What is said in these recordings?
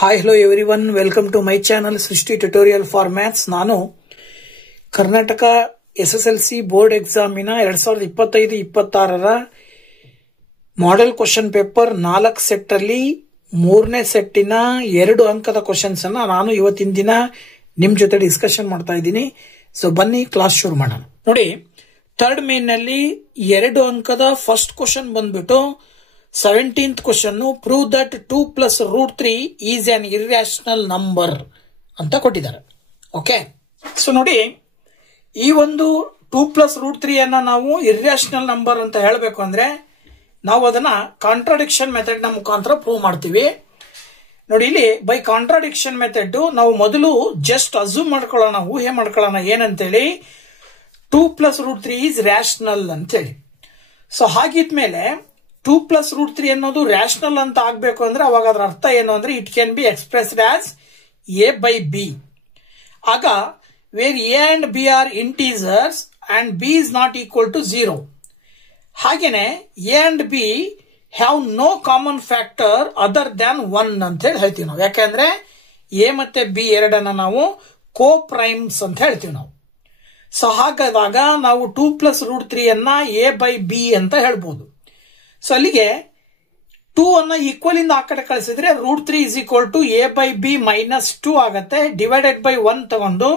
Hi hello everyone, welcome to my channel Srishti tutorial for maths. ನಾನು Karnataka SSLC board ಎಕ್ಸಾಮಿನ 2025-26 model question paper 4 set ಅಲ್ಲಿ 3ನೇ ಸೆಟ್ಟಿನ 2 ಅಂಕದ questions ಅನ್ನ ನಾನು ಇವತ್ತಿನ ದಿನ ನಿಮ್ ಜೊತೆ ಡಿಸ್ಕಷನ್ ಮಾಡ್ತಾ ಇದ್ದೀನಿ. ಸೊ ಬನ್ನಿ ಕ್ಲಾಸ್ ಶುರು ಮಾಡೋಣ. ನೋಡಿ, ಥರ್ಡ್ ಮೇನ್ ನಲ್ಲಿ 2 ಅಂಕದ ಫಸ್ಟ್ ಕ್ವಶನ್ ಬಂದ್ಬಿಟ್ಟು 17th question, prove that 2 + √3 is on irrational number ಅಂತ ಕೊಟ್ಟಿದ್ದಾರೆ. ಓಕೆ, ಸೊ ನೋಡಿ, ಈ ಒಂದು 2 + √3 ಅನ್ನ ನಾವು ಇರ್ಯಾಷನಲ್ ನಂಬರ್ ಅಂತ ಹೇಳಬೇಕು ಅಂದ್ರೆ ನಾವು ಅದನ್ನ ಕಾಂಟ್ರಾಡಿಕ್ಷನ್ ಮೆಥಡ್ ನ ಮುಖಾಂತರ ಪ್ರೂವ್ ಮಾಡ್ತೀವಿ. ನೋಡಿ, ಇಲ್ಲಿ ಬೈ ಕಾಂಟ್ರಾಡಿಕ್ಷನ್ ಮೆಥಡ್ ನಾವು ಮೊದಲು ಜಸ್ಟ್ ಅಸ್ಯೂಮ್ ಮಾಡ್ಕೊಳ್ಳೋಣ, ಊಹೆ ಮಾಡ್ಕೊಳ್ಳೋಣ ಏನಂತೇಳಿ, 2 + √3 ಈಸ್ ರ್ಯಾಷನಲ್ ಅಂತ ಹೇಳಿ. ಸೊ ಹಾಗಿದ್ಮೇಲೆ 2 + √3 ಅನ್ನೋದು ರ್ಯಾಷನಲ್ ಅಂತ ಆಗ್ಬೇಕು ಅಂದ್ರೆ ಅವಾಗ ಅದರ ಅರ್ಥ ಏನು ಅಂದ್ರೆ it can be expressed as a/b. ಆಗ where a and b are integers and b is not equal to 0. ಹಾಗೇನೆ a and b have no common factor other than 1 ಅಂತ ಹೇಳಿ ಹೇಳ್ತೀವಿ ನಾವು. ಯಾಕೆಂದ್ರೆ a ಮತ್ತೆ b ಎರಡನ್ನ ನಾವು ಕೋ ಪ್ರೈಮ್ಸ್ ಅಂತ ಹೇಳ್ತೀವಿ ನಾವು. ಸೊ ಹಾಗಾದಾಗ ನಾವು 2 + √3 ಅನ್ನ a/b ಅಂತ ಹೇಳ್ಬೋದು. ಸೊ ಅಲ್ಲಿಗೆ 2 ಅನ್ನ ಈಕ್ವಲ್ ಇಂದ ಆ ಕಡೆ ಕಳಿಸಿದ್ರೆ √3 ಇಸ್ ಈಕ್ವಲ್ ಟು a/b -2 ಆಗತ್ತೆ. ಡಿವೈಡೆಡ್ ಬೈ 1 ತಗೊಂಡು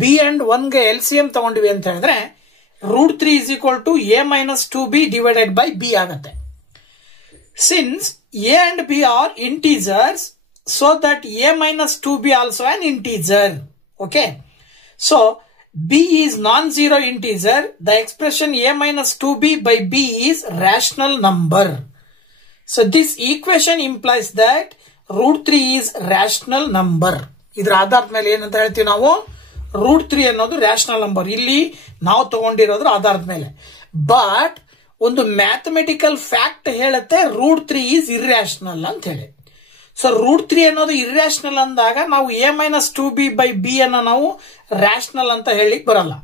b ಅಂಡ್ 1 ಗೆ LCM ತಗೊಂಡ್ವಿ ಅಂತ ಹೇಳಿದ್ರೆ √3 is equal to a - 2b divided by b ಆಗತ್ತೆ. Since a and b are integers, so that a - 2b also an integer. Okay, so b is non-zero integer. The expression a - 2b by b is rational number. So this equation implies that √3 is rational number. ಇದರ ಆಧಾರದ ಮೇಲೆ ಏನಂತ ಹೇಳ್ತೀವಿ ನಾವು, √3 ಅನ್ನೋದು rational number ಇಲ್ಲಿ ನಾವು ತಗೊಂಡಿರೋದ್ರ ಆಧಾರದ ಮೇಲೆ. ಬಟ್ ಒಂದು ಮ್ಯಾಥಮೆಟಿಕಲ್ ಫ್ಯಾಕ್ಟ್ ಹೇಳುತ್ತೆ √3 is irrational ಅಂತ ಹೇಳಿ. ಸೊ √3 ಅನ್ನೋದು ಇರ್ಯಾಷನಲ್ ಅಂದಾಗ ನಾವು a - 2b by b ಅನ್ನ ನಾವು ರ್ಯಾಷನಲ್ ಅಂತ ಹೇಳಿಕ್ ಬರಲ್ಲ.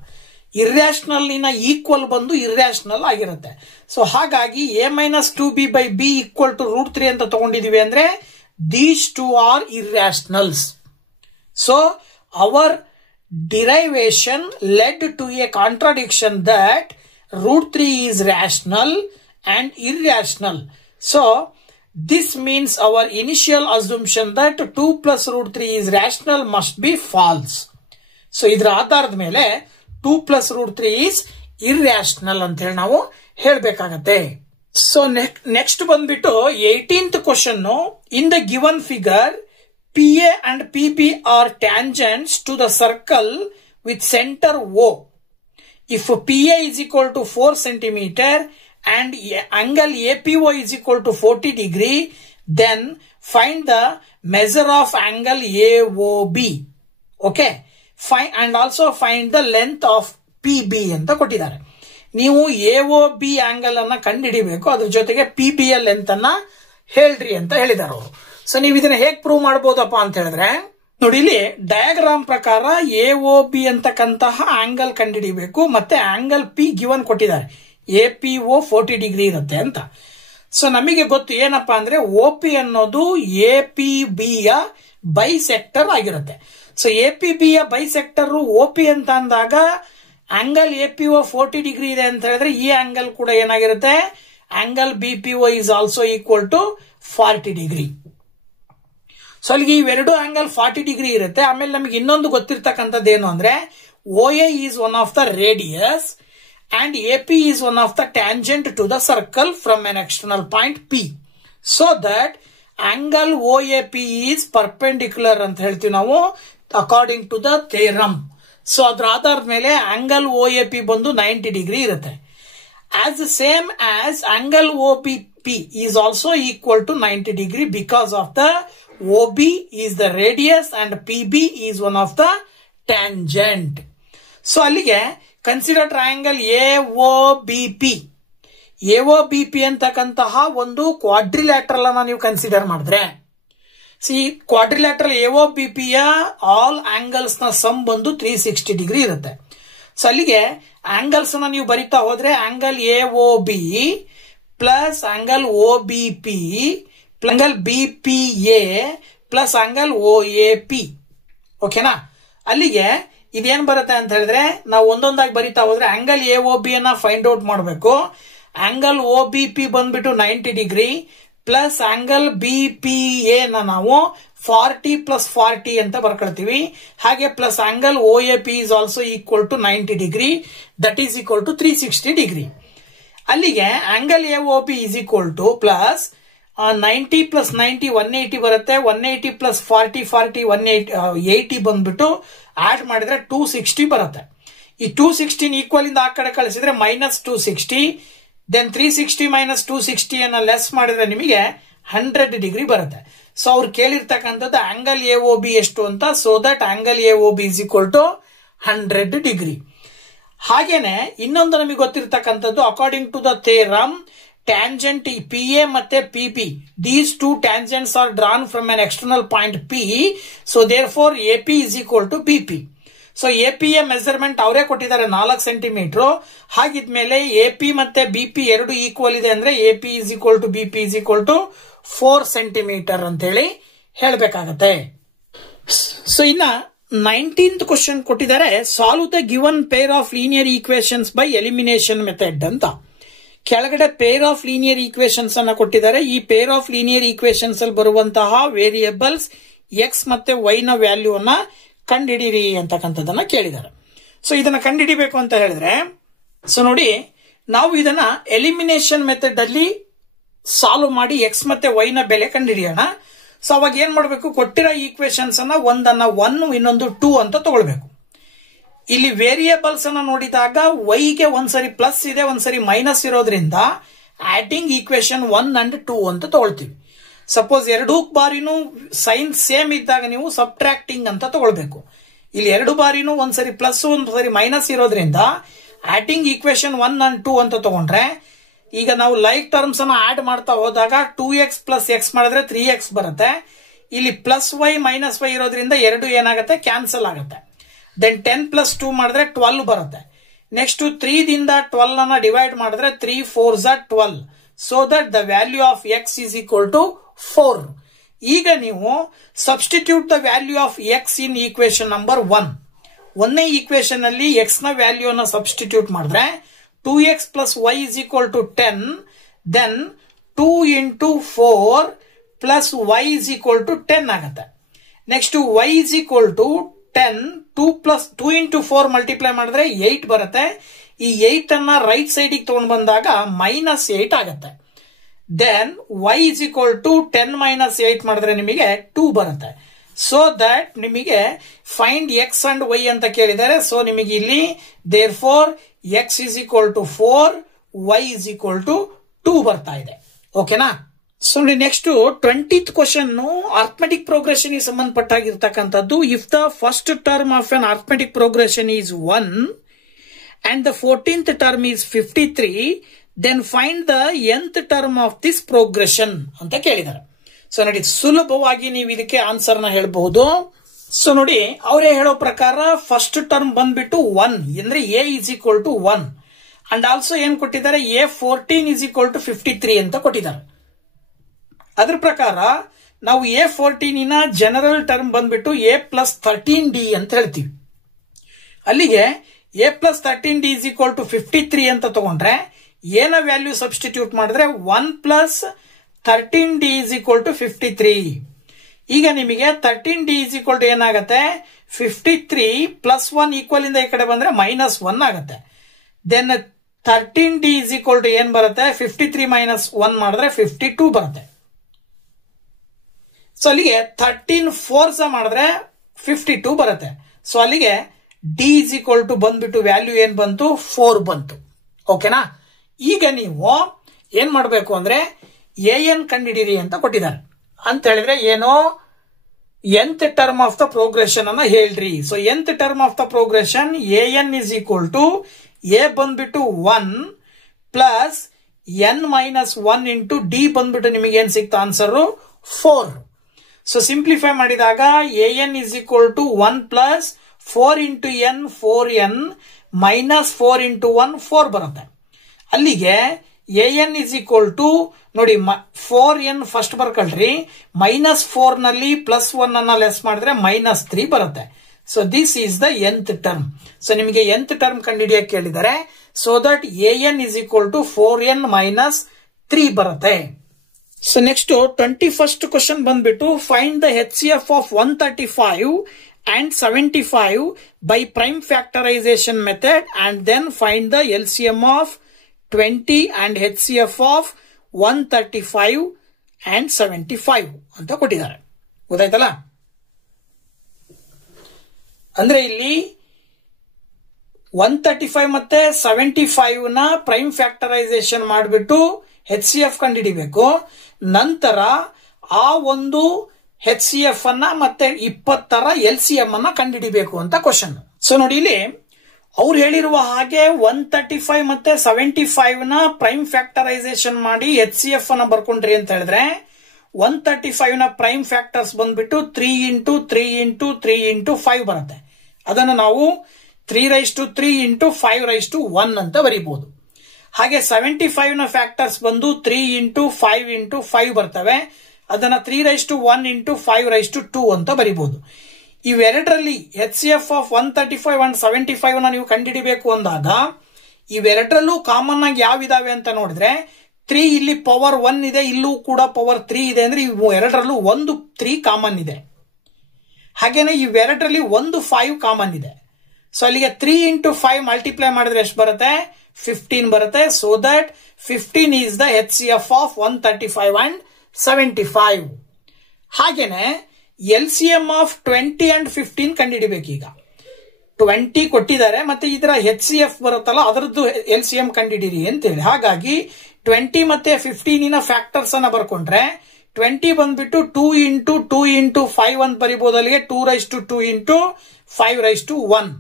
ಇರ್ಯಾಷನಲ್ ಇನ ಈಕ್ವಲ್ ಬಂದು ಇರ್ಯಾಷನಲ್ ಆಗಿರುತ್ತೆ. ಸೊ ಹಾಗಾಗಿ a - 2b by b equal to √3 ಅಂತ ತಗೊಂಡಿದೀವಿ ಅಂದ್ರೆ these two are irrationals. So our derivation led to a contradiction that √3 is rational and irrational. So this means our initial assumption that 2 + √3 is rational must be false. So ಇದರ ಆಧಾರದ ಮೇಲೆ 2 + √3 is irrational ಅಂತ ಹೇಳಿ ನಾವು ಹೇಳಬೇಕಾಗತ್ತೆ. So next ಬಂದ್ಬಿಟ್ಟು 18th question, in the given figure PA and PB are tangents to the circle with center O. If PA is equal to 4 cm and angle APO is equal to 40 degree, then find the measure of angle AOB. Okay, and also find the length of PB ಅಂತ ಕೊಟ್ಟಿದ್ದಾರೆ. ನೀವು AOB angle ಅನ್ನ ಕಂಡುಹಿಡಿಬೇಕು, ಅದ್ರ ಜೊತೆಗೆ PB ಯ length ಅನ್ನ ಹೇಳ್ರಿ ಅಂತ ಹೇಳಿದಾರೆ ಅವರು. ಸೊ ನೀವು ಇದನ್ನ ಹೇಗ್ ಪ್ರೂವ್ ಮಾಡಬಹುದಪ್ಪ ಅಂತ ಹೇಳಿದ್ರೆ, ನೋಡಿ, ಇಲ್ಲಿ ಡಯಾಗ್ರಾಮ್ ಪ್ರಕಾರ AOB ಅಂತಕ್ಕಂತಹ ಆಂಗಲ್ ಕಂಡುಹಿಡಿಬೇಕು, ಮತ್ತೆ ಆಂಗಲ್ P ಗಿವನ್ ಕೊಟ್ಟಿದ್ದಾರೆ, APO 40 ಡಿಗ್ರಿ ಇರುತ್ತೆ ಅಂತ. ಸೊ ನಮಗೆ ಗೊತ್ತು ಏನಪ್ಪಾ ಅಂದ್ರೆ OP ಅನ್ನೋದು APB ಯ ಬೈಸೆಕ್ಟರ್ ಆಗಿರುತ್ತೆ. ಸೊ APB ಯ ಬೈಸೆಕ್ಟರ್ OP ಅಂತ ಅಂದಾಗ ಆಂಗಲ್ APO 40 ಡಿಗ್ರಿ ಇದೆ ಅಂತ ಹೇಳಿದ್ರೆ ಈ ಆಂಗಲ್ ಕೂಡ ಏನಾಗಿರುತ್ತೆ, angle BPO is also equal to 40 degree. So ಅಲ್ಲಿಗೆ ಇವೆರಡು ಆಂಗಲ್ 40 ಡಿಗ್ರಿ ಇರುತ್ತೆ. ಆಮೇಲೆ ನಮಗೆ ಇನ್ನೊಂದು ಗೊತ್ತಿರ್ತಕ್ಕಂಥದ್ದು ಏನು ಅಂದ್ರೆ OA is one of the radius and AP is one of the tangent to the circle from an external point P, so that angle OAP is perpendicular ಅಂತ ಹೇಳ್ತೀವಿ ನಾವು according to the theorem. So ಅದರ ಆಧಾರದ ಮೇಲೆ angle OAP ಬಂದು 90 degree ಇರುತ್ತೆ. As the same as angle OBP is also equal to 90 degree because of the OB is the radius and PB is one of the tangent. So ಅಲ್ಲಿಗೆ consider triangle AOBP. AOBP ಅಂತಕ್ಕಂತಹ ಒಂದು quadrilateral ಅನ್ನ ನೀವು consider ಮಾಡಿದ್ರೆ, quadrilateral AOBP ಯ all angles ನ some ಬಂದು 360 degree ಇರುತ್ತೆ. ಸೊ ಅಲ್ಲಿಗೆ ಆಂಗಲ್ಸ್ ಅನ್ನ ನೀವು ಬರಿತಾ ಹೋದ್ರೆ angle AOB plus angle OBP, angle BPA plus angle OAP. ಓಕೆನಾ? ಅಲ್ಲಿಗೆ ಇದೇನ್ ಬರುತ್ತೆ ಅಂತ ಹೇಳಿದ್ರೆ ನಾವು ಒಂದೊಂದಾಗಿ ಬರಿತಾ ಹೋದ್ರೆ ಆಂಗಲ್ AOB ಅನ್ನ ಫೈಂಡ್ ಔಟ್ ಮಾಡಬೇಕು. ಆಂಗಲ್ OBP ಬಂದ್ಬಿಟ್ಟು 90 ಡಿಗ್ರಿ ಪ್ಲಸ್ ಆಂಗಲ್ BPA ನ ನಾವು 40 ಪ್ಲಸ್ 40 ಅಂತ ಬರ್ಕೊಳ್ತೀವಿ. ಹಾಗೆ plus angle OAP is also equal to 90 degree, that is equal to 360 degree. ಅಲ್ಲಿಗೆ angle AOB is equal to plus 90 plus 90 180 ಬರುತ್ತೆ. 180 ಪ್ಲಸ್ 40 40 180 ಬಂದ್ಬಿಟ್ಟು ಆಡ್ ಮಾಡಿದ್ರೆ 260 ಬರುತ್ತೆ. ಈ 216 ಈಕ್ವಲ್ ಇಂದ ಆ ಕಡೆ ಕಳಿಸಿದ್ರೆ ಮೈನಸ್ 260, ದೆನ್ 360 ಮೈನಸ್ 260 ಅನ್ನ ಲೆಸ್ ಮಾಡಿದ್ರೆ ನಿಮಗೆ 100 ಡಿಗ್ರಿ ಬರುತ್ತೆ. ಸೊ ಅವ್ರು ಕೇಳಿರ್ತಕ್ಕಂಥದ್ದು ಆಂಗಲ್ AOB ಎಷ್ಟು ಅಂತ. So that angle AOB is equal to 100 degree. ಹಾಗೇನೆ ಇನ್ನೊಂದು ನಮಗೆ ಗೊತ್ತಿರ್ತಕ್ಕಂಥದ್ದು according to the theorem tangent PA ಮತ್ತೆ PP, these two tangents are drawn from an external point P, so therefore AP is equal to BP. So APA measurement ಅವರೇ ಕೊಟ್ಟಿದ್ದಾರೆ 4 centimetre. ಹಾಗಿದ್ಮೇಲೆ AP ಮತ್ತೆ BP ಎರಡು equal ಇದೆ ಅಂದ್ರೆ AP is equal to BP is equal to 4 centimetre ಅಂತ ಹೇಳಿ ಹೇಳ್ಬೇಕಾಗತ್ತೆ. So ಇನ್ನ 19th question ಕೊಟ್ಟಿದ್ದಾರೆ, solve the given pair of linear equations by elimination method ಅಂತ. ಕೆಳಗಡೆ ಪೇರ್ ಆಫ್ ಲೀನಿಯರ್ ಈಕ್ವೇಶನ್ಸ್ ಅನ್ನ ಕೊಟ್ಟಿದ್ದಾರೆ. ಈ ಪೇರ್ ಆಫ್ ಲೀನಿಯರ್ ಈಕ್ವೇಶನ್ಸ್ ಅಲ್ಲಿ ಬರುವಂತಹ ವೇರಿಯೇಬಲ್ಸ್ ಎಕ್ಸ್ ಮತ್ತೆ ವೈ ನ ವ್ಯಾಲ್ಯೂ ಅನ್ನ ಕಂಡುಹಿಡಿಯಿರಿ ಅಂತಕ್ಕಂಥದ್ದನ್ನ ಕೇಳಿದ್ದಾರೆ. ಸೊ ಇದನ್ನ ಕಂಡುಹಿಡಿಬೇಕು ಅಂತ ಹೇಳಿದ್ರೆ, ಸೊ ನೋಡಿ ನಾವು ಇದನ್ನ ಎಲಿಮಿನೇಷನ್ ಮೆಥಡ್ ಅಲ್ಲಿ ಸಾಲ್ವ್ ಮಾಡಿ ಎಕ್ಸ್ ಮತ್ತೆ ವೈ ನ ಬೆಲೆ ಕಂಡುಹಿಡಿಯೋಣ. ಸೊ ಅವಾಗ ಏನ್ ಮಾಡಬೇಕು, ಕೊಟ್ಟಿರೋ ಈಕ್ವೇಶನ್ಸ್ ಅನ್ನ ಒಂದನ್ನ 1 ಇನ್ನೊಂದು 2 ಅಂತ ತಗೊಳ್ಬೇಕು. ಇಲ್ಲಿ ವೇರಿಯೇಬಲ್ಸ್ ಅನ್ನ ನೋಡಿದಾಗ ವೈಗೆ ಒಂದ್ಸರಿ ಪ್ಲಸ್ ಇದೆ ಒಂದ್ಸರಿ ಮೈನಸ್ ಇರೋದ್ರಿಂದ ಆಡಿಂಗ್ ಈಕ್ವೇಶನ್ 1 and 2 ಅಂತ ತಗೊಳ್ತೀವಿ. ಸಪೋಸ್ ಎರಡೂ ಬಾರಿನೂ ಸೈನ್ ಸೇಮ್ ಇದ್ದಾಗ ನೀವು ಸಬ್ಟ್ರಾಕ್ಟಿಂಗ್ ಅಂತ ತಗೊಳ್ಬೇಕು. ಇಲ್ಲಿ ಎರಡು ಬಾರಿನೂ ಒಂದ್ಸರಿ ಪ್ಲಸ್ ಒಂದ್ಸರಿ ಮೈನಸ್ ಇರೋದ್ರಿಂದ ಆಡಿಂಗ್ ಈಕ್ವೇಶನ್ 1 and 2 ಅಂತ ತಗೊಂಡ್ರೆ, ಈಗ ನಾವು ಲೈಕ್ ಟರ್ಮ್ಸ್ ಅನ್ನ ಆಡ್ ಮಾಡ್ತಾ ಹೋದಾಗ 2x ಪ್ಲಸ್ ಎಕ್ಸ್ ಮಾಡಿದ್ರೆ 3x ಬರುತ್ತೆ. ಇಲ್ಲಿ ಪ್ಲಸ್ ವೈ ಮೈನಸ್ ವೈ ಇರೋದ್ರಿಂದ ಎರಡು ಏನಾಗುತ್ತೆ, ಕ್ಯಾನ್ಸಲ್ ಆಗುತ್ತೆ. ದೆನ್ 10 ಪ್ಲಸ್ 2 ಮಾಡಿದ್ರೆ 12 ಬರುತ್ತೆ. ನೆಕ್ಸ್ಟ್ 3 ದಿಂದ 12 ಅನ್ನ ಡಿವೈಡ್ ಮಾಡಿದ್ರೆ 3 4s are 12. So that the value of X is equal to 4. ಈಗ ನೀವು substitute the value of X in equation number 1. ಒಂದನೇ ಈಕ್ವೇಶನ್ ಅಲ್ಲಿ ಎಕ್ಸ್ ನ ವ್ಯಾಲ್ಯೂ ಅನ್ನ ಸಬ್ಸ್ಟಿಟ್ಯೂಟ್ ಮಾಡಿದ್ರೆ 2x plus Y is equal to 10. Then 2 into 4 plus Y is equal to 10 ಆಗುತ್ತೆ. Next Y is equal to 10, 2 into 4 multiply ಮಾಡಿದ್ರೆ 8 ಬರುತ್ತೆ. ಈ 8 ಅನ್ನ ರೈಟ್ ಸೈಡ್ ತಗೊಂಡು ಬಂದಾಗ -8 ಆಗುತ್ತೆ. Then y is equal to 10 - 8 ಮಾಡಿದ್ರೆ ನಿಮಗೆ 2 ಬರುತ್ತೆ. ಸೊ ದಟ್ ನಿಮಗೆ ಫೈಂಡ್ ಎಕ್ಸ್ ಅಂಡ್ ವೈ ಅಂತ ಕೇಳಿದ್ದಾರೆ. ಸೊ ನಿಮಗೆ ಇಲ್ಲಿ therefore X is equal to 4, Y is equal to 2 ಬರ್ತಾ ಇದೆ. ಓಕೆನಾ? ಸೊ ನೋಡಿ next 20th question arithmetic progression ಗೆ ಸಂಬಂಧಪಟ್ಟಾಗಿರ್ತಕ್ಕಂಥದ್ದು. If the first term of an arithmetic progression is 1 and the 14th term is 53, then find the nth term of this progression ಅಂತ ಕೇಳಿದ್ದಾರೆ. So ನೋಡಿ ಸುಲಭವಾಗಿ ನೀವು ಇದಕ್ಕೆ ಆನ್ಸರ್ ನ ಹೇಳಬಹುದು. ಸೊ ನೋಡಿ ಅವರೇ ಹೇಳೋ ಪ್ರಕಾರ ಫಸ್ಟ್ ಟರ್ಮ್ ಬಂದ್ಬಿಟ್ಟು 1 ಅಂದ್ರೆ a is equal to 1 and also ಏನ್ ಕೊಟ್ಟಿದ್ದಾರೆ, a14 ಇಸ್ ಈಕ್ವಲ್ ಟು 53 ಅಂತ ಕೊಟ್ಟಿದ್ದಾರೆ. ಅದ್ರ ಪ್ರಕಾರ ನಾವು a14 ಜನರಲ್ ಟರ್ಮ್ ಬಂದ್ಬಿಟ್ಟು a ಪ್ಲಸ್ 13d ಅಂತ ಹೇಳ್ತೀವಿ. ಅಲ್ಲಿಗೆ a plus 13d is equal to 53 ಅಂತ ತಗೊಂಡ್ರೆ ಏನ ವ್ಯಾಲ್ಯೂ ಸಬ್ಸ್ಟಿಟ್ಯೂಟ್ ಮಾಡಿದ್ರೆ 1 plus 13d is equal to 53. ಈಗ ನಿಮಗೆ 13d ಇಸ್ ಈಕ್ವಲ್ ಟು ಏನಾಗುತ್ತೆ, 53 ಪ್ಲಸ್ 1 ಈಕ್ವಲ್ ಇಂದ ಈ ಕಡೆ ಬಂದ್ರೆ -1 ಆಗುತ್ತೆ. Then 13d is equal to ಏನ್ ಬರುತ್ತೆ, 53 - 1 ಮಾಡಿದ್ರೆ 52 ಬರುತ್ತೆ. ಸೊ ಅಲ್ಲಿಗೆ 13 4s ಮಾಡಿದ್ರೆ 52 ಬರುತ್ತೆ. ಸೊ ಅಲ್ಲಿಗೆ ಡಿ ಇಸ್ ಈಕ್ವಲ್ ಟು ಬಂದ್ಬಿಟ್ಟು ವ್ಯಾಲ್ಯೂ ಏನ್ ಬಂತು, 4 ಬಂತು. ಓಕೆನಾ? ಈಗ ನೀವು ಏನ್ ಮಾಡಬೇಕು ಅಂದ್ರೆ an ಕಂಡಿಡಿರಿ ಅಂತ ಕೊಟ್ಟಿದ್ದಾರೆ. ಅಂತ ಹೇಳಿದ್ರೆ ಏನೋ nth term of the progression ಅನ್ನ ಹೇಳ್ರಿ. So nth term of the progression an is equal to a ಬಂದ್ಬಿಟ್ಟು 1 ಪ್ಲಸ್ n - 1 ಇಂಟು ಡಿ ಬಂದ್ಬಿಟ್ಟು ನಿಮಗೆ ಏನ್ ಸಿಕ್ತ ಆನ್ಸರ್ 4. ಸೊ ಸಿಂಪ್ಲಿಫೈ ಮಾಡಿದಾಗ an is equal to 1 plus 4 into n 4n minus 4 into 1 4 ಬರುತ್ತೆ. ಅಲ್ಲಿಗೆ an is equal to ನೋಡಿ 4n first ಬರ್ಕೊಳ್ರಿ, -4 ನಲ್ಲಿ +1 ಅನ್ನ ಲೆಸ್ ಮಾಡಿದ್ರೆ -3 ಬರುತ್ತೆ. So this is the nth term. So ನಿಮಗೆ nth ಟರ್ಮ್ ಕಂಡುಹಿಡಿಯಕ್ಕೆ ಕೇಳಿದರೆ, so that an is equal to 4n - 3 ಬರುತ್ತೆ. ಸೊ ನೆಕ್ಸ್ಟ್ 21st ಕ್ವಶನ್ ಬಂದ್ಬಿಟ್ಟು find the HCF of 135 and 75 by prime factorization method and then find the LCM of 20 and HCF of 135 and 75 ಅಂತ ಕೊಟ್ಟಿದ್ದಾರೆ. ಗೊತ್ತಾಯ್ತಲ್ಲ? ಅಂದ್ರೆ ಇಲ್ಲಿ 135 ಮತ್ತೆ 75 ನ ಪ್ರೈಮ್ ಫ್ಯಾಕ್ಟರೈಸೇಷನ್ ಮಾಡಿಬಿಟ್ಟು HCF ಕಂಡುಹಿಡಿಬೇಕು. ನಂತರ ಆ ಒಂದು HCF ಅನ್ನ ಮತ್ತೆ 20ರ LCM ಅನ್ನ ಕಂಡುಹಿಡಿಬೇಕು ಅಂತ ಕ್ವಶನ್. ಸೊ ನೋಡಿ ಇಲ್ಲಿ ಅವ್ರು ಹೇಳಿರುವ ಹಾಗೆ 135 ಮತ್ತೆ 75 ನ ಪ್ರೈಮ್ ಫ್ಯಾಕ್ಟರೈಸೇಷನ್ ಮಾಡಿ HCF ಅನ್ನ ಬರ್ಕೊಂಡ್ರಿ ಅಂತ ಹೇಳಿದ್ರೆ 135 ನ ಪ್ರೈಮ್ ಫ್ಯಾಕ್ಟರ್ಸ್ ಬಂದ್ಬಿಟ್ಟು 3 × 3 × 3 × 5 ಬರುತ್ತೆ. ಅದನ್ನು ನಾವು 3⁵ × 5⁻1 ಅಂತ ಬರೀಬಹುದು. ಹಾಗೆ 75 ನ ಫ್ಯಾಕ್ಟರ್ಸ್ ಬಂದು 3 × 5 × 5 ಬರ್ತವೆ. ಅದನ್ನ 3⁻1 × 5⁻2 ಅಂತ ಬರೀಬಹುದು. ಇವೆರಡರಲ್ಲಿ HCF ಆಫ್ 135 ಅಂಡ್ 75 ನ ನೀವು ಕಂಡುಹಿಡಿಬೇಕು ಅಂದಾಗ ಇವೆರಡರಲ್ಲೂ ಕಾಮನ್ ಆಗಿ ಯಾವಿದಾವೆ ಅಂತ ನೋಡಿದ್ರೆ 3 ಇಲ್ಲಿ ಪವರ್ 1 ಇದೆ, ಇಲ್ಲೂ ಕೂಡ ಪವರ್ 3 ಇದೆ. ಅಂದ್ರೆ ಇವು ಎರಡರಲ್ಲೂ ಒಂದು 3 ಕಾಮನ್ ಇದೆ. ಹಾಗೇನೆ ಇವೆರಡರಲ್ಲಿ ಒಂದು 5 ಕಾಮನ್ ಇದೆ. ಸೊ ಅಲ್ಲಿಗೆ 3 × 5 ಮಲ್ಟಿಪ್ಲೈ ಮಾಡಿದ್ರೆ ಎಷ್ಟು ಬರುತ್ತೆ? 15 ಬರುತ್ತೆ. So that 15 is the HCF of 135 and 75. ಹಾಗೇನೆ LCM ಆಫ್ 20 ಅಂಡ್ 15 ಕಂಡುಹಿಡಿಬೇಕು. ಈಗ 20 ಕೊಟ್ಟಿದ್ದಾರೆ, ಮತ್ತೆ ಇದರ HCF ಬರುತ್ತಲ್ಲ ಅದರದ್ದು LCM ಕಂಡುಹಿಡಿರಿ ಅಂತ ಹೇಳಿ. ಹಾಗಾಗಿ 20 ಮತ್ತೆ 15 ನ ಫ್ಯಾಕ್ಟರ್ಸ್ ಅನ್ನ ಬರ್ಕೊಂಡ್ರೆ 20 ಬಂದ್ಬಿಟ್ಟು 2 × 2 × 5 ಅಂತ ಬರೀಬಹುದು. ಅಲ್ಲಿಗೆ 2⁻2 × 5⁻1.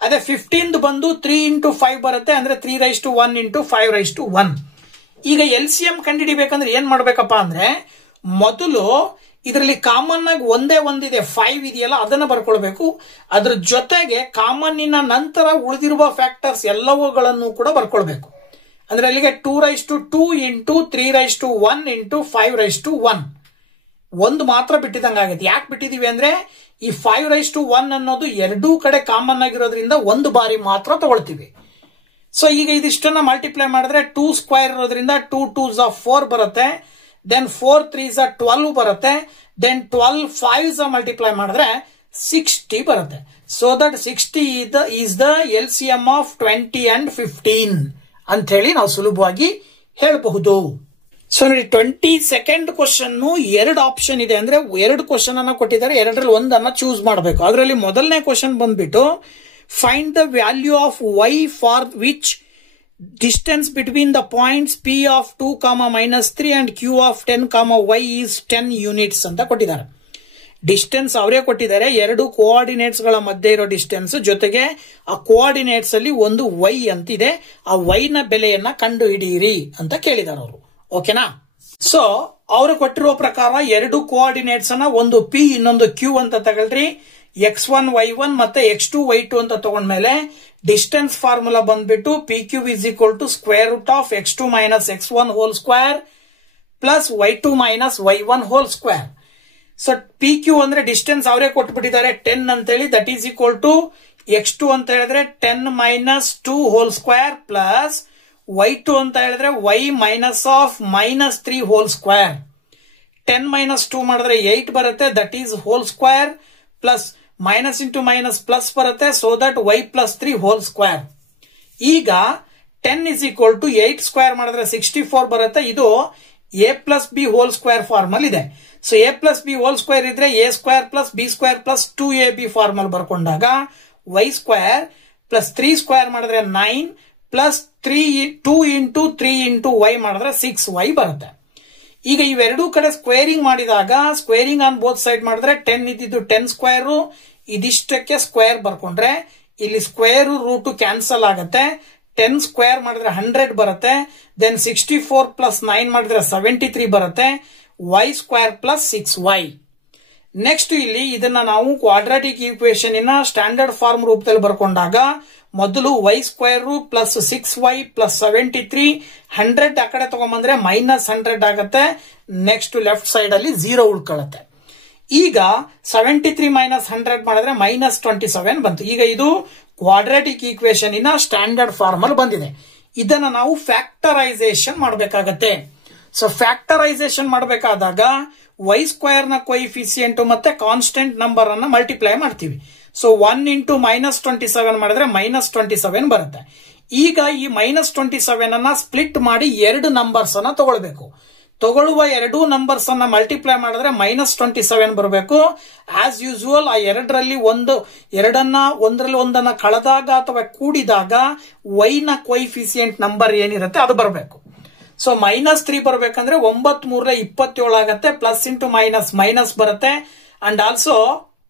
ಅದೇ 15 ಬಂದು 3 × 5 ಬರುತ್ತೆ, ಅಂದ್ರೆ 3⁻1 × 5⁻1. ಈಗ LCM ಕಂಡುಹಿಡಿಬೇಕಂದ್ರೆ ಏನ್ ಮಾಡ್ಬೇಕಪ್ಪ ಅಂದ್ರೆ ಮೊದಲು ಇದರಲ್ಲಿ ಕಾಮನ್ ಆಗಿ ಒಂದೇ ಒಂದಿದೆ 5 ಇದೆಯಲ್ಲ ಅದನ್ನ ಬರ್ಕೊಳ್ಬೇಕು. ಅದ್ರ ಜೊತೆಗೆ ಕಾಮನ್ನಿನ ನಂತರ ಉಳಿದಿರುವ ಫ್ಯಾಕ್ಟರ್ಸ್ ಎಲ್ಲವುಗಳನ್ನು ಕೂಡ ಬರ್ಕೊಳ್ಬೇಕು. ಅಂದ್ರೆ ಅಲ್ಲಿಗೆ 2⁻2 × 3⁻1 × 5⁻1 ಒಂದು ಮಾತ್ರ ಬಿಟ್ಟಿದಂಗಾಗುತ್ತೆ. ಯಾಕೆ ಬಿಟ್ಟಿದೀವಿ ಅಂದ್ರೆ ಈ 5⁻1 ಅನ್ನೋದು ಎರಡೂ ಕಡೆ ಕಾಮನ್ ಆಗಿರೋದ್ರಿಂದ ಒಂದು ಬಾರಿ ಮಾತ್ರ ತಗೊಳ್ತೀವಿ. ಸೊ ಈಗ ಇದಿಷ್ಟನ್ನ ಮಲ್ಟಿಪ್ಲೈ ಮಾಡಿದ್ರೆ 2 ಸ್ಕ್ವೇರ್ ಇರೋದ್ರಿಂದ 2 2s 4 ಬರುತ್ತೆ. ದೆನ್ 4 3s 12 ಬರುತ್ತೆ. ದೆನ್ 12 5s ಮಲ್ಟಿಪ್ಲೈ ಮಾಡಿದ್ರೆ 60 ಬರುತ್ತೆ. So that 60 is the LCM of 20 and 15 ಅಂತ ಹೇಳಿ ನಾವು ಸುಲಭವಾಗಿ ಹೇಳಬಹುದು. ಸೊ ನೋಡಿ 22nd ಕ್ವಶನ್ 2 ಆಪ್ಷನ್ ಇದೆ. ಅಂದ್ರೆ 2 ಕ್ವಶನ್ ಅನ್ನ ಕೊಟ್ಟಿದ್ದಾರೆ, ಎರಡರಲ್ಲಿ ಒಂದನ್ನ ಚೂಸ್ ಮಾಡಬೇಕು. ಅದರಲ್ಲಿ ಮೊದಲನೇ ಕ್ವಶನ್ ಬಂದ್ಬಿಟ್ಟು find the value of y for which distance between the points P of 2, -3 and Q of 10, y is 10 units ಅಂತ ಕೊಟ್ಟಿದ್ದಾರೆ. ಡಿಸ್ಟೆನ್ಸ್ ಅವರೇ ಕೊಟ್ಟಿದ್ದಾರೆ, 2 ಕೋಆರ್ಡಿನೇಟ್ಸ್ ಗಳ ಮಧ್ಯೆ ಇರೋ ಡಿಸ್ಟೆನ್ಸ್, ಜೊತೆಗೆ ಆ ಕೋಆರ್ಡಿನೇಟ್ಸ್ ಅಲ್ಲಿ ಒಂದು y ಅಂತಿದೆ. ಆ y ನ ಬೆಲೆಯನ್ನ ಕಂಡು ಹಿಡಿಯಿರಿ ಅಂತ ಕೇಳಿದಾರೆ ಅವರು. ಓಕೆನಾ? ಸೊ ಅವರು ಕೊಟ್ಟಿರುವ ಪ್ರಕಾರ 2 ಕೋಆರ್ಡಿನೇಟ್ಸ್ ಅನ್ನ ಒಂದು P ಇನ್ನೊಂದು Q ಅಂತ ತಗೊಳ್ರಿ. x1 y1 ಮತ್ತೆ x2 y2 ಅಂತ ತಗೊಂಡ್ಮೇಲೆ ಡಿಸ್ಟೆನ್ಸ್ ಫಾರ್ಮುಲಾ ಬಂದ್ಬಿಟ್ಟು PQ is equal to square root of x2 minus x1 whole square plus y2 minus y1 whole square. So PQ ಅಂದ್ರೆ ಡಿಸ್ಟೆನ್ಸ್ ಅವರೇ ಕೊಟ್ಬಿಟ್ಟಿದ್ದಾರೆ 10 ಅಂತ ಹೇಳಿ, that is equal to x2 ಅಂತ ಹೇಳಿದ್ರೆ 10 minus 2 whole square plus y2 ಅಂತ ಹೇಳಿದ್ರೆ y minus of -3 whole square. 10 minus 2 ಮಾಡಿದ್ರೆ 8 ಬರುತ್ತೆ, that is whole square plus minus into minus plus ಬರುತ್ತೆ. So that y plus 3 whole square. ಈಗ 10 is equal to 8 square ಮಾಡಿದ್ರೆ 64 ಬರುತ್ತೆ. ಇದು a plus b whole square formula ಇದೆ. So a plus b whole square ಇದ್ರೆ a square plus b square plus 2ab formula ಬರ್ಕೊಂಡಾಗ y square plus 3 square ಮಾಡಿದ್ರೆ 9 plus 2 × 3 × y ಮಾಡಿದ್ರೆ 6y ಬರುತ್ತೆ. ಈಗ ಇವೆರಡೂ ಕಡೆ ಸ್ಕ್ವೇರಿಂಗ್ ಮಾಡಿದಾಗ ಸ್ಕ್ವೇರಿಂಗ್ ಆನ್ ಬೋತ್ ಸೈಡ್ ಮಾಡಿದ್ರೆ 10 ಇದ್ದಿದ್ದು 10 ಸ್ಕ್ವೇರ್, ಇದಿಷ್ಟಕ್ಕೆ ಸ್ಕ್ವೇರ್ ಬರ್ಕೊಂಡ್ರೆ ಇಲ್ಲಿ ಸ್ಕ್ವೇರ್ ರೂಟ್ ಕ್ಯಾನ್ಸಲ್ ಆಗುತ್ತೆ. 10 ಸ್ಕ್ವೇರ್ ಮಾಡಿದ್ರೆ 100 ಬರುತ್ತೆ. ದೆನ್ 64 ಪ್ಲಸ್ 9 ಮಾಡಿದ್ರೆ 73 ಬರುತ್ತೆ. y square plus 6y. Next ಇಲ್ಲಿ ಇದನ್ನ ನಾವು ಕ್ವಾಡ್ರಾಟಿಕ್ ಈಕ್ವೇಶನ್ ಇನ ಸ್ಟ್ಯಾಂಡರ್ಡ್ ಫಾರ್ಮ್ ರೂಪದಲ್ಲಿ ಬರ್ಕೊಂಡಾಗ ಮೊದಲು y square plus 6y plus 73 100 ಆ ಕಡೆ ತಗೊಂಡ್ಬಂದ್ರೆ -100 ಆಗತ್ತೆ. ನೆಕ್ಸ್ಟ್ ಲೆಫ್ಟ್ ಸೈಡ್ ಅಲ್ಲಿ 0 ಉಳ್ಕೊಳ್ಳುತ್ತೆ. ಈಗ 73 ಮೈನಸ್ 100 ಮಾಡಿದ್ರೆ -27 ಬಂತು. ಈಗ ಇದು ಕ್ವಾಡ್ರಾಟಿಕ್ ಈಕ್ವೇಶನ್ ಇನ ಸ್ಟ್ಯಾಂಡರ್ಡ್ ಫಾರ್ಮ್ ಅಲ್ಲಿ ಬಂದಿದೆ. ಇದನ್ನ ನಾವು ಫ್ಯಾಕ್ಟರೈಸೇಷನ್ ಮಾಡಬೇಕಾಗತ್ತೆ. ಸೊ ಫ್ಯಾಕ್ಟರೈಸೇಷನ್ ಮಾಡಬೇಕಾದಾಗ y ಸ್ಕ್ವೇರ್ ನ ಕೊಯಿಫಿಸಿಯೆಂಟ್ ಮತ್ತೆ ಕಾನ್ಸ್ಟೆಂಟ್ ನಂಬರ್ ಅನ್ನ ಮಲ್ಟಿಪ್ಲೈ ಮಾಡ್ತೀವಿ. ಸೊ 1 ಇಂಟು -27 ಮಾಡಿದ್ರೆ -27 ಬರುತ್ತೆ. ಈಗ ಈ -27 ಅನ್ನ ಸ್ಪ್ಲಿಟ್ ಮಾಡಿ 2 ನಂಬರ್ಸ್ ಅನ್ನ ತಗೊಳ್ಬೇಕು. ತಗೊಳ್ಳುವ 2 ನಂಬರ್ಸ್ ಅನ್ನ ಮಲ್ಟಿಪ್ಲೈ ಮಾಡಿದ್ರೆ -27 ಬರಬೇಕು. ಆಸ್ ಯೂಶುವಲ್ ಆ ಎರಡರಲ್ಲಿ ಒಂದರಲ್ಲಿ ಒಂದನ್ನ ಕಳೆದಾಗ ಅಥವಾ ಕೂಡಿದಾಗ y ನ ಕೊಯಿಫಿಸಿಯೆಂಟ್ ನಂಬರ್ ಏನಿರುತ್ತೆ ಅದು ಬರಬೇಕು. ಸೊ -3 ಬರ್ಬೇಕಂದ್ರೆ 9 3 27 ಆಗತ್ತೆ. ಪ್ಲಸ್ ಇಂಟು ಮೈನಸ್ ಬರುತ್ತೆ. ಅಂಡ್ ಆಲ್ಸೋ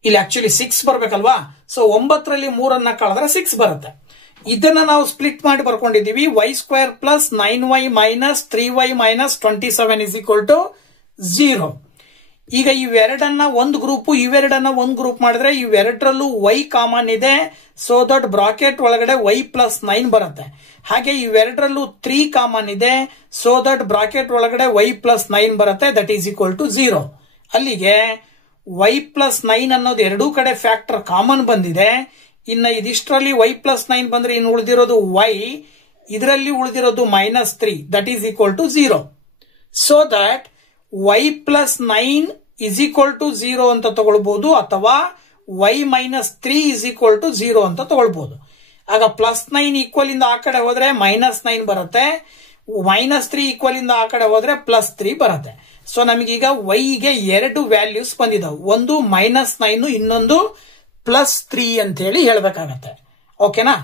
ಇಲ್ಲಿ ಆಕ್ಚುಲಿ 6 ಬರ್ಬೇಕಲ್ವಾ. ಸೊ 9ರಲ್ಲಿ 3 ಕಳೆದ್ರೆ 6 ಬರುತ್ತೆ. ಇದನ್ನ ನಾವು ಸ್ಪ್ಲಿಟ್ ಮಾಡಿ ಬರ್ಕೊಂಡಿದೀವಿ. y square plus 9y minus 3y minus 27 is equal to 0. ಈಗ ಇವೆರಡನ್ನ ಒಂದು ಗ್ರೂಪ್ ಇವೆರಡನ್ನ ಒಂದು ಗ್ರೂಪ್ ಮಾಡಿದ್ರೆ ಇವೆರಡರಲ್ಲೂ y ಕಾಮನ್ ಇದೆ. ಸೊ ದಟ್ ಬ್ರಾಕೆಟ್ ಒಳಗಡೆ y ಪ್ಲಸ್ 9 ಬರುತ್ತೆ. ಹಾಗೆ ಇವೆರಡರಲ್ಲೂ 3 ಕಾಮನ್ ಇದೆ. ಸೊ ದಟ್ ಬ್ರಾಕೆಟ್ ಒಳಗಡೆ y ಪ್ಲಸ್ 9 ಬರುತ್ತೆ. That is equal to 0. ಅಲ್ಲಿಗೆ y ಪ್ಲಸ್ 9 ಅನ್ನೋದು ಎರಡೂ ಕಡೆ ಫ್ಯಾಕ್ಟರ್ ಕಾಮನ್ ಬಂದಿದೆ. ಇನ್ನು ಇದಿಷ್ಟರಲ್ಲಿ y ಪ್ಲಸ್ 9 ಬಂದ್ರೆ ಇನ್ನು ಉಳಿದಿರೋದು y, ಇದರಲ್ಲಿ ಉಳಿದಿರೋದು -3. That is equal to 0. So that y plus 9 is equal to 0 ಅಂತ ತಗೊಳ್ಬಹುದು, ಅಥವಾ y minus 3 is equal to 0 ಅಂತ ತಗೊಳ್ಬಹುದು. ಆಗ +9 ಈಕ್ವಲ್ ಇಂದ ಆ ಕಡೆ ಹೋದ್ರೆ -9 ಬರುತ್ತೆ. -3 ಈಕ್ವಲ್ ಇಂದ ಆ ಕಡೆ ಹೋದ್ರೆ +3 ಬರುತ್ತೆ. ಸೊ ನಮಗೀಗ y ಗೆ 2 ವ್ಯಾಲ್ಯೂಸ್ ಬಂದಿದಾವೆ. ಒಂದು -9, ಇನ್ನೊಂದು +3 ಅಂತ ಹೇಳಿ ಹೇಳ್ಬೇಕಾಗತ್ತೆ. ಓಕೆನಾ.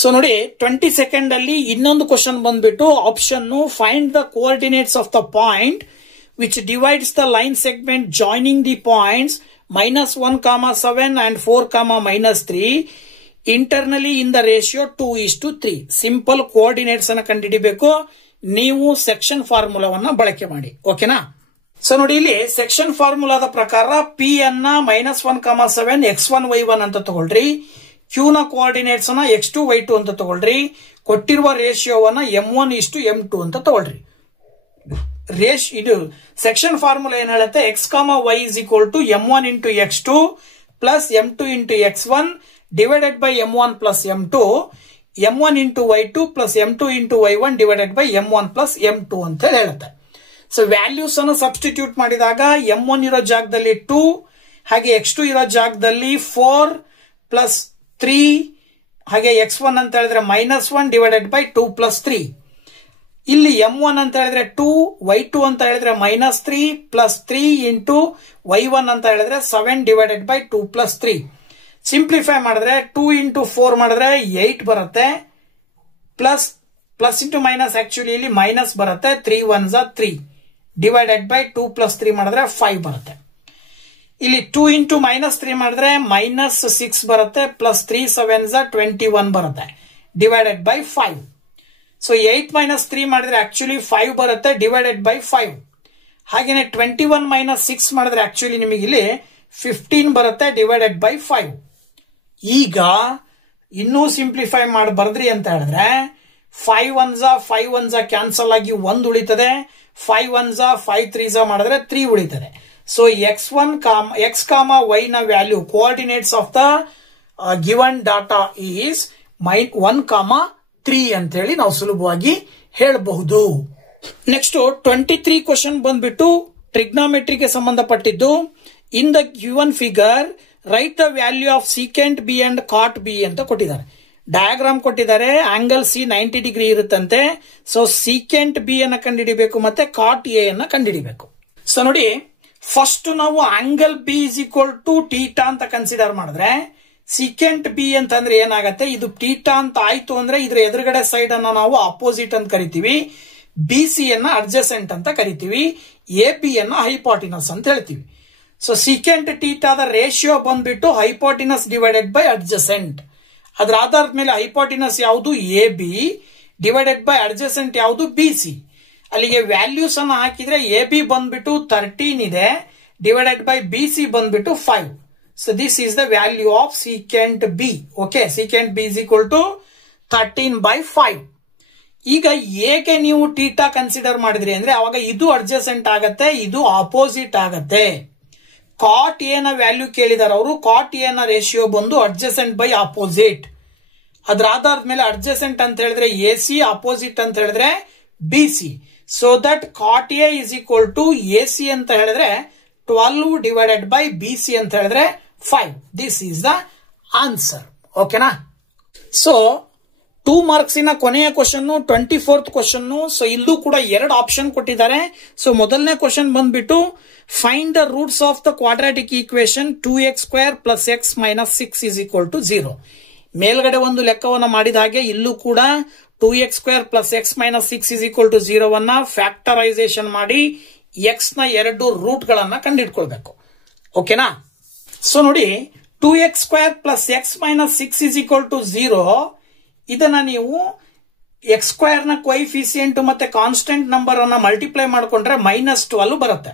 ಸೊ ನೋಡಿ 22nd ಅಲ್ಲಿ ಇನ್ನೊಂದು ಕ್ವಶನ್ ಬಂದ್ಬಿಟ್ಟು option find the coordinates of the point which divides the line segment joining the points -1, 7 and 4, -3 internally in the ratio 2:3. Simple coordinates ಅನ್ನ ಕಂಡುಹಿಡಿಬೇಕು. ನೀವು ಸೆಕ್ಷನ್ ಫಾರ್ಮುಲಾವನ್ನ ಬಳಕೆ ಮಾಡಿ. ಓಕೆನಾ. ಸೊ ನೋಡಿ ಇಲ್ಲಿ ಸೆಕ್ಷನ್ ಫಾರ್ಮುಲಾದ ಪ್ರಕಾರ p ಅನ್ನ -1, 7 x1 y1 ಅಂತ ತಗೊಳ್ರಿ. q ನ ಕೋಆರ್ಡಿನೇಟ್ಸ್ ಅನ್ನ x2 y2 ಅಂತ ತಗೊಳ್ರಿ. ಕೊಟ್ಟಿರುವ ರೇಷಿಯೋವನ್ನ m1:m2 ಅಂತ ತಗೊಳ್ರಿ. ಇದು ಸೆಕ್ಷನ್ ಫಾರ್ಮುಲಾ ಏನ್ ಹೇಳುತ್ತೆ, x, y is equal to m1 into x2 plus m2 into x1 divided by m1 plus m2, m1 into y2 plus m2 into y1 divided by m1 plus m2 ಅಂತ ಹೇಳುತ್ತೆ. So values ಅನ್ನು substitute ಮಾಡಿದಾಗ m1 ಇರೋ ಜಾಗದಲ್ಲಿ 2, ಹಾಗೆ x2 ಇರೋ ಜಾಗದಲ್ಲಿ 4 plus 3, ಹಾಗೆ x1 ಅಂತ ಹೇಳಿದ್ರೆ -1 divided by 2 plus 3. ಇಲ್ಲಿ m1 ಅಂತ ಹೇಳಿದ್ರೆ 2, y2 ಅಂತ ಹೇಳಿದ್ರೆ -3 ಪ್ಲಸ್ 3 ಇಂಟು y1 ಅಂತ ಹೇಳಿದ್ರೆ 7 ಡಿವೈಡೆಡ್ ಬೈ 2 ಪ್ಲಸ್ 3. ಸಿಂಪ್ಲಿಫೈ ಮಾಡಿದ್ರೆ 2 ಇಂಟು 4 ಮಾಡಿದ್ರೆ 8 ಬರುತ್ತೆ. ಪ್ಲಸ್ ಇಂಟು ಮೈನಸ್ ಆಕ್ಚುಲಿ ಇಲ್ಲಿ ಮೈನಸ್ ಬರುತ್ತೆ. 3 1s 3 ಡಿವೈಡೆಡ್ ಬೈ 2 ಪ್ಲಸ್ 3 ಮಾಡಿದ್ರೆ 5 ಬರುತ್ತೆ. ಇಲ್ಲಿ 2 ಇಂಟು -3 ಮಾಡಿದ್ರೆ -6 ಬರುತ್ತೆ. ಪ್ಲಸ್ 3 7s 21 ಬರುತ್ತೆ ಡಿವೈಡೆಡ್ ಬೈ 5. ಸೊ 8 - 3 ಮಾಡಿದ್ರೆ ಆಕ್ಚುಲಿ 5 ಬರುತ್ತೆ ಡಿವೈಡೆಡ್ ಬೈ 5. ಹಾಗೇನೆ 21 - 6 ಮಾಡಿದ್ರೆ ಆಕ್ಚುಲಿ ನಿಮಗೆ ಇಲ್ಲಿ 15 ಬರುತ್ತೆ ಡಿವೈಡೆಡ್ ಬೈ 5. ಈಗ ಇನ್ನೂ ಸಿಂಪ್ಲಿಫೈ ಮಾಡಿ ಬರ್ದ್ರಿ ಅಂತ ಹೇಳಿದ್ರೆ 5 1s ಕ್ಯಾನ್ಸಲ್ ಆಗಿ 1 ಉಳಿತದೆ. 5 1s 5 3s ಮಾಡಿದ್ರೆ 3 ಉಳಿತದೆ. ಸೊ x, y ನ value coordinates of the given data is 1, 3 ಅಂತ ಹೇಳಿ ನಾವು ಸುಲಭವಾಗಿ ಹೇಳಬಹುದು. ನೆಕ್ಸ್ಟ್ 23 ಕ್ವಶನ್ ಬಂದ್ಬಿಟ್ಟು ಟ್ರಿಗ್ನಾಮೆಟ್ರಿಗೆ ಸಂಬಂಧಪಟ್ಟಿದ್ದು. In the given figure write the value of secant B and cot B ಅಂತ ಕೊಟ್ಟಿದ್ದಾರೆ. ಡಯಾಗ್ರಾಮ್ ಕೊಟ್ಟಿದ್ದಾರೆ. ಆಂಗಲ್ ಸಿ 90 ಡಿಗ್ರಿ ಇರುತ್ತಂತೆ. ಸೊ ಸೀಕೆಂಟ್ ಬಿ ಅನ್ನ ಕಂಡುಹಿಡಿಬೇಕು ಮತ್ತೆ ಕಾಟ್ ಎ ಅನ್ನ ಕಂಡುಹಿಡಿಬೇಕು. ಸೊ ನೋಡಿ ಫಸ್ಟ್ ನಾವು angle B is equal to theta ಅಂತ ಕನ್ಸಿಡರ್ ಮಾಡಿದ್ರೆ ಸೀಕೆಂಟ್ ಬಿ ಅಂತಂದ್ರೆ ಏನಾಗತ್ತೆ, ಇದು ಟೀಟಾ ಅಂತ ಆಯ್ತು ಅಂದ್ರೆ ಇದ್ರ ಎದುರುಗಡೆ ಸೈಡ್ ಅನ್ನ ನಾವು ಅಪೋಸಿಟ್ ಅಂತ ಕರಿತೀವಿ. ಬಿ ಸಿ ಅನ್ನ ಅಡ್ಜಸೆಂಟ್ ಅಂತ ಕರಿತೀವಿ. ಎ ಬಿ ಅನ್ನ ಹೈಪಾಟಿನಸ್ ಅಂತ ಹೇಳ್ತೀವಿ. ಸೊ ಸೀಕೆಂಟ್ ಟೀಟಾದ ರೇಷಿಯೋ ಬಂದ್ಬಿಟ್ಟು ಹೈಪಾಟಿನಸ್ ಡಿವೈಡೆಡ್ ಬೈ ಅಡ್ಜಸೆಂಟ್. ಅದ್ರ ಆಧಾರದ ಮೇಲೆ ಹೈಪಾಟಿನಸ್ ಯಾವುದು A B divided by adjacent ಯಾವುದು ಬಿ ಸಿ. ಅಲ್ಲಿಗೆ ವ್ಯಾಲ್ಯೂಸ್ ಅನ್ನ ಹಾಕಿದ್ರೆ ಎ ಬಿ ಬಂದ್ಬಿಟ್ಟು 13 ಇದೆ divided by BC ಬಂದ್ಬಿಟ್ಟು 5. So this is the value of secant B. Okay, secant B is equal to 13/5. ಈಗ ಏಕೆ ನೀವು ಥೀಟಾ ಕನ್ಸಿಡರ್ ಮಾಡಿದ್ರಿ ಅಂದ್ರೆ ಅವಾಗ ಇದು ಅಡ್ಜಸೆಂಟ್ ಆಗತ್ತೆ, ಇದು ಆಪೋಸಿಟ್ ಆಗತ್ತೆ. ಕಾಟ್ ಎ ನ ವ್ಯಾಲ್ಯೂ ಕೇಳಿದಾರೆ ಅವರು. ಕಾಟ್ ಎ ನ ರೇಷಿಯೋ ಬಂದು ಅಡ್ಜಸೆಂಟ್ ಬೈ ಆಪೋಸಿಟ್. ಅದ್ರ ಆಧಾರದ ಮೇಲೆ ಅಡ್ಜಸೆಂಟ್ ಅಂತ ಹೇಳಿದ್ರೆ AC, ಆಪೋಸಿಟ್ ಅಂತ ಹೇಳಿದ್ರೆ BC. So that cot A is equal to AC ಅಂತ ಹೇಳಿದ್ರೆ 12 ಡಿವೈಡೆಡ್ ಬೈ BC ಅಂತ ಹೇಳಿದ್ರೆ 5. This is the answer. ಓಕೆನಾ? ಸೊ 2 ಮಾರ್ಕ್ಸಿನ ಕೊನೆಯ ಕ್ವಶನ್ 24th ಕ್ವಶನ್. ಸೊ ಇಲ್ಲೂ ಕೂಡ 2 ಆಪ್ಷನ್ ಕೊಟ್ಟಿದ್ದಾರೆ. ಸೊ ಮೊದಲನೇ ಕ್ವಶನ್ ಬಂದ್ಬಿಟ್ಟು find the roots of the quadratic equation 2x² + x - 6 = 0. ಮೇಲ್ಗಡೆ ಒಂದು ಲೆಕ್ಕವನ್ನು ಮಾಡಿದ ಹಾಗೆ ಇಲ್ಲೂ ಕೂಡ 2x² + x - 6 = 0 ಅನ್ನ ಫ್ಯಾಕ್ಟರೈಸೇಷನ್ ಮಾಡಿ x ನ 2 ರೂಟ್ ಗಳನ್ನ ಕಂಡುಹಿಡ್ಕೊಳ್ಬೇಕು. ಓಕೆನಾ? ಸೊ ನೋಡಿ, 2x² + x - 6 = 0. ಇದನ್ನ ನೀವು x² ನ ಕೊಯಿಫಿಸಿಯೆಂಟ್ ಮತ್ತೆ ಕಾನ್ಸ್ಟೆಂಟ್ ನಂಬರ್ ಅನ್ನ ಮಲ್ಟಿಪ್ಲೈ ಮಾಡ್ಕೊಂಡ್ರೆ -12 ಬರುತ್ತೆ.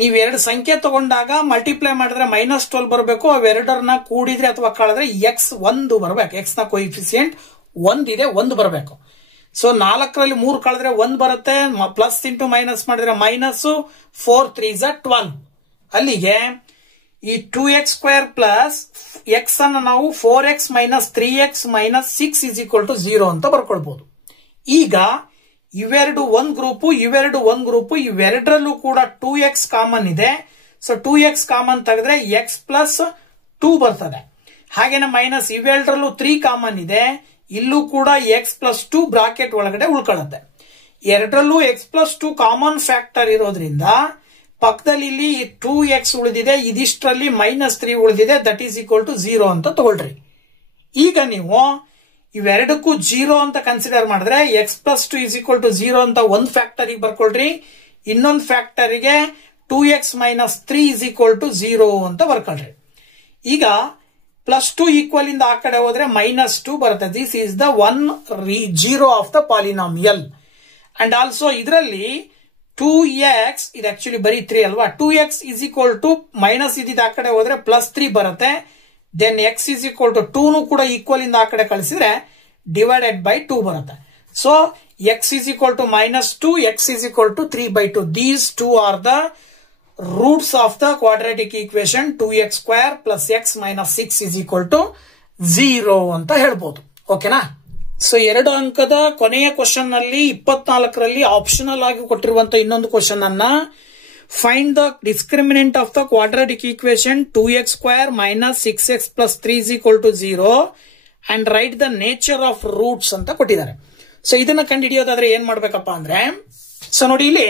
ನೀವು 2 ಸಂಖ್ಯೆ ತಗೊಂಡಾಗ ಮಲ್ಟಿಪ್ಲೈ ಮಾಡಿದ್ರೆ -12 ಬರಬೇಕು. ಅವೆರಡರನ್ನ ಕೂಡಿದ್ರೆ ಅಥವಾ ಕಳೆದ್ರೆ x 1 ಬರಬೇಕು. x ನ ಕೊಯಿಫಿಸಿಯೆಂಟ್ 1 ಇದೆ, 1 ಬರಬೇಕು. ಸೊ 4ರಲ್ಲಿ 3 ಕಳೆದ್ರೆ 1 ಬರುತ್ತೆ. ಪ್ಲಸ್ ಇಂಟು ಮೈನಸ್ ಮಾಡಿದ್ರೆ -4 3 12. ಅಲ್ಲಿಗೆ ಈ 2x² ಪ್ಲಸ್ x ಅನ್ನ ನಾವು 4x - 3x - 6 = 0 ಅಂತ ಬರ್ಕೊಳ್ಬಹುದು. ಈಗ ಇವೆರಡು ಒಂದ್ ಗ್ರೂಪ್, ಇವೆರಡು ಒಂದ್ ಗ್ರೂಪ್, ಇವೆರಡರಲ್ಲೂ ಕೂಡ 2x ಕಾಮನ್ ಇದೆ. ಸೊ 2x ಕಾಮನ್ ತೆಗೆದ್ರೆ x + 2 ಬರ್ತದೆ. ಹಾಗೇನೆ ಮೈನಸ್ ಇವೆರಡರಲ್ಲೂ 3 ಕಾಮನ್ ಇದೆ. ಇಲ್ಲೂ ಕೂಡ x + 2 ಬ್ರಾಕೆಟ್ ಒಳಗಡೆ ಉಳ್ಕೊಳ್ಳುತ್ತೆ. ಎರಡರಲ್ಲೂ x + 2 ಕಾಮನ್ ಫ್ಯಾಕ್ಟರ್ ಇರೋದ್ರಿಂದ ಪಕ್ಕದಲ್ಲಿ ಇಲ್ಲಿ 2x ಉಳಿದಿದೆ, ಇದಿಷ್ಟರಲ್ಲಿ -3 ಉಳಿದಿದೆ. ದಟ್ ಈಸ್ ಈಕ್ವಲ್ ಟು 0 ಅಂತ ತಗೊಳ್ರಿ. ಈಗ ನೀವು ಇವೆರಡಕ್ಕೂ 0 ಅಂತ ಕನ್ಸಿಡರ್ ಮಾಡಿದ್ರೆ x + 2 = 0 ಅಂತ ಒಂದು ಫ್ಯಾಕ್ಟರ್ ಬರ್ಕೊಳ್ರಿ. ಇನ್ನೊಂದು ಫ್ಯಾಕ್ಟರ್ ಗೆ 2x - 3 = 0 ಅಂತ ಬರ್ಕೊಳ್ರಿ. ಈಗ +2 ಈಕ್ವಲ್ ಇಂದ ಆ ಕಡೆ ಹೋದ್ರೆ -2 ಬರುತ್ತೆ. This is the 0 of the polynomial. And also ಇದರಲ್ಲಿ 2x ಇದು ಆಕ್ಚುಲಿ ಬರೀ 3 ಅಲ್ವಾ. 2x = ಮೈನಸ್ ಇದ್ದಿದ್ದು ಆ ಕಡೆ ಹೋದ್ರೆ +3 ಬರುತ್ತೆ. ದೆನ್ x = 2 ಕೂಡ ಈಕ್ವಲ್ ಇಂದ ಆ ಕಡೆ ಕಳಿಸಿದ್ರೆ ಡಿವೈಡೆಡ್ ಬೈ 2 ಬರುತ್ತೆ. So x -2, x = 3/2. These 2 are the roots of the quadratic equation 2x² + x - 6 = 0 ಅಂತ ಹೇಳ್ಬೋದು. ಓಕೆನಾ? ಸೊ 2 ಅಂಕದ ಕೊನೆಯ ಕ್ವಶನ್ ನಲ್ಲಿ 24ರಲ್ಲಿ ಆಪ್ಷನಲ್ ಆಗಿ ಕೊಟ್ಟಿರುವಂತಹ ಇನ್ನೊಂದು ಕ್ವಶನ್ ಅನ್ನ find the discriminant of the quadratic equation 2x² - 6x + 3 = 0 and write the nature of roots ಅಂತ ಕೊಟ್ಟಿದ್ದಾರೆ. ಸೊ ಇದನ್ನ ಕಂಡುಹಿಡಿಯೋದಾದ್ರೆ ಏನ್ ಮಾಡ್ಬೇಕಪ್ಪ ಅಂದ್ರೆ, ಸೊ ನೋಡಿ ಇಲ್ಲಿ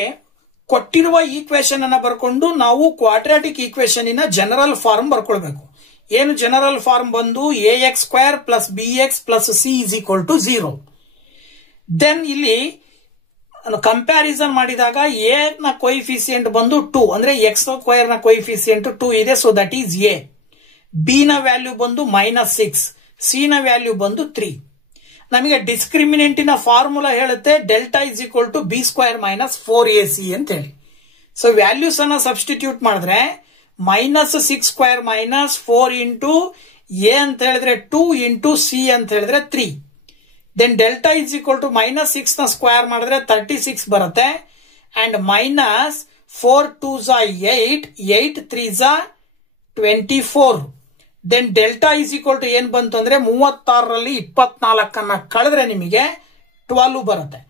ಕೊಟ್ಟಿರುವ ಈಕ್ವೇಶನ್ ಅನ್ನ ಬರ್ಕೊಂಡು ನಾವು ಕ್ವಾಡ್ರಾಟಿಕ್ ಈಕ್ವೇಶನ್ ಇನ ಜನರಲ್ ಫಾರ್ಮ್ ಬರ್ಕೊಳ್ಬೇಕು. ಏನು ಜನರಲ್ ಫಾರ್ಮ್ ಬಂದು ax² + bx + c = 0. ದೆನ್ ಇಲ್ಲಿ ಕಂಪ್ಯಾರಿಸನ್ ಮಾಡಿದಾಗ a ನ ಕೊಯಿಫಿಸಿಯೆಂಟ್ ಬಂದು 2, ಅಂದ್ರೆ x² ನ ಕೊಯಿಫಿಸಿಯೆಂಟ್ 2 ಇದೆ. So that is a. b ನ ವ್ಯಾಲ್ಯೂ ಬಂದು -6, c ನ ವ್ಯಾಲ್ಯೂ ಬಂದು 3. ನಮಗೆ ಡಿಸ್ಕ್ರಿಮಿನೆಂಟಿನ ಫಾರ್ಮುಲಾ ಹೇಳುತ್ತೆ ಡೆಲ್ಟಾ = b² - 4ac ಅಂತ ಹೇಳಿ. ಸೊ ವ್ಯಾಲ್ಯೂಸ್ ಅನ್ನ ಸಬ್ಸ್ಟಿಟ್ಯೂಟ್ ಮಾಡಿದ್ರೆ -6² - 4 ಇಂಟು a ಅಂತ ಹೇಳಿದ್ರೆ 2 ಇಂಟು c ಅಂತ ಹೇಳಿದ್ರೆ 3. ದೆನ್ ಡೆಲ್ಟಾ -6 ನ ಸ್ಕ್ವೇರ್ ಮಾಡಿದ್ರೆ 36 ಬರುತ್ತೆ. And -4 2s 8, 8 3s 24. Then delta ಏನ್ ಬಂತು ಅಂದ್ರೆ 36ರಲ್ಲಿ 24 ಕಳೆದ್ರೆ ನಿಮಗೆ 12 ಬರುತ್ತೆ.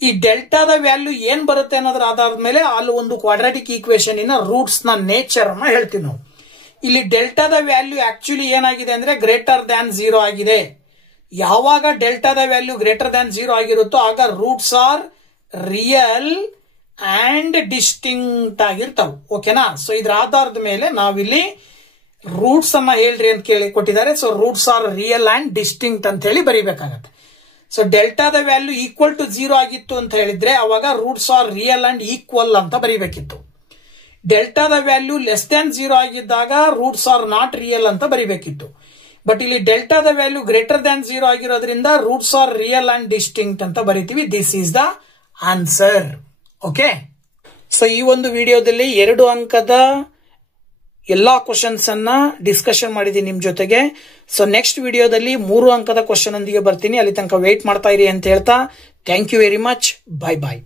ಈ ಡೆಲ್ಟಾದ ವ್ಯಾಲ್ಯೂ ಏನ್ ಬರುತ್ತೆ ಅನ್ನೋದ್ರ ಆಧಾರದ ಮೇಲೆ ಅಲ್ಲಿ ಒಂದು ಕ್ವಾಡ್ರಾಟಿಕ್ ಈಕ್ವೇಶನ್ ಇನ ರೂಟ್ಸ್ ನ ನೇಚರ್ ಅನ್ನ ಹೇಳ್ತೀವಿ ನಾವು. ಇಲ್ಲಿ ಡೆಲ್ಟಾದ ವ್ಯಾಲ್ಯೂ ಆಕ್ಚುಲಿ ಏನಾಗಿದೆ ಅಂದ್ರೆ >0 ಆಗಿದೆ. ಯಾವಾಗ ಡೆಲ್ಟಾದ ವ್ಯಾಲ್ಯೂ >0 ಆಗಿರುತ್ತೋ ಆಗ roots are real and distinct ಆಗಿರ್ತಾವ. ಓಕೆನಾ? ಸೊ ಇದ್ರ ಆಧಾರದ ಮೇಲೆ ನಾವಿಲ್ಲಿ ರೂಟ್ಸ್ ಅನ್ನ ಹೇಳ್ರಿ ಅಂತ ಕೇಳಿ ಕೊಟ್ಟಿದ್ದಾರೆ. So roots are real and distinct ಅಂತ ಹೇಳಿ ಬರೀಬೇಕಾಗತ್ತೆ. ಸೊ ಡೆಲ್ಟಾದ ವ್ಯಾಲ್ಯೂ =0 ಆಗಿತ್ತು ಅಂತ ಹೇಳಿದ್ರೆ ಅವಾಗ roots are real and equal ಅಂತ ಬರೀಬೇಕಿತ್ತು. ಡೆಲ್ಟಾದ ವ್ಯಾಲ್ಯೂ <0 ಆಗಿದ್ದಾಗ ರೂಟ್ಸ್ ಆರ್ ನಾಟ್ ರಿಯಲ್ ಅಂತ ಬರೀಬೇಕಿತ್ತು. ಬಟ್ ಇಲ್ಲಿ ಡೆಲ್ಟಾದ ವ್ಯಾಲ್ಯೂ >0 ಆಗಿರೋದ್ರಿಂದ roots are real and distinct ಅಂತ ಬರೀತೀವಿ. This is the answer. Okay. So ಈ ಒಂದು ವಿಡಿಯೋದಲ್ಲಿ 2 ಅಂಕದ ಎಲ್ಲಾ ಕ್ವಶನ್ಸ್ ಅನ್ನ ಡಿಸ್ಕಷನ್ ಮಾಡಿದೀನಿ ನಿಮ್ ಜೊತೆಗೆ. ಸೊ ನೆಕ್ಸ್ಟ್ ವಿಡಿಯೋದಲ್ಲಿ 3 ಅಂಕದ ಕ್ವಶನ್ ಒಂದಿಗೆ ಬರ್ತೀನಿ. ಅಲ್ಲಿ ತನಕ ವೇಟ್ ಮಾಡ್ತಾ ಇರಿ ಅಂತ ಹೇಳ್ತಾ thank you very much. Bye bye.